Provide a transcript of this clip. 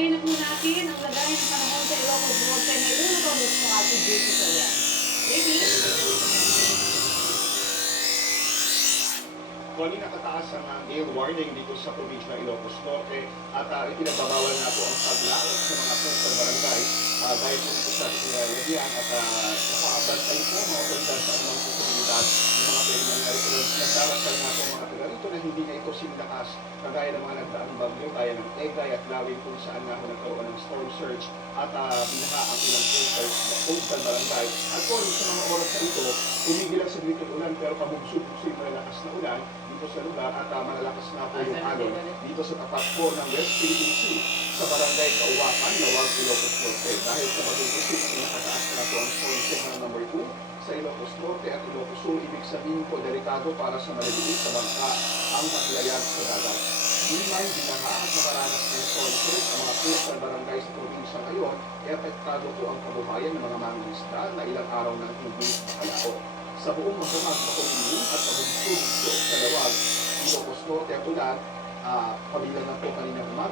Unahin na po natin ang lagay ng panahon sa Ilocos Norte. May una pa gusto si JP Soriano. JP? Kung nakataas ang gale warning dito sa probinsya ng Ilocos Norte at ipinagbabawal na po ang paglaot sa mga coastal barangay dahil po dito sa lagyan at nakaabantay po ang mga otoridad sa mga posibilidad ng mga pwede mangyari. Nagdarasal na po ang mga taga rito na hindi na ito sinilakas kagaya ng mga nagdaang bagyo gaya ng Egay at Lawin kung saan nga nagkaroon ng storm surge at binaha ang ilang coastal barangay. At po sa mga oras na ito, umigil lang sa dito ulan pero pabugsog-bugsog yung malalakas na ulan dito sa lugar at malalakas na po yung alon dito sa tapat po ng West Philippine Sea sa barangay Kauwakan, Lawag, Ilocos Norte. Dahil sa pag-uusip, nakataas na po ang storm signal number 2 sa Ilocos Norte at Ilocos Sur. Ibig sabihin po, delikado para sa maliliit sa bangka ang paglayag sa dagat. Meanwhile, binaha at nakaranas ng storm surge ang mga coastal barangay sa probinsya ngayon, e apektado po ang kabuhayan ng mga mangingisda na ilang araw nang hindi makalao. Sa buong masamag na kumiling at pabugsog sa Lawag, Ilocos Norte at ulan, pabilang na po kanina umaga.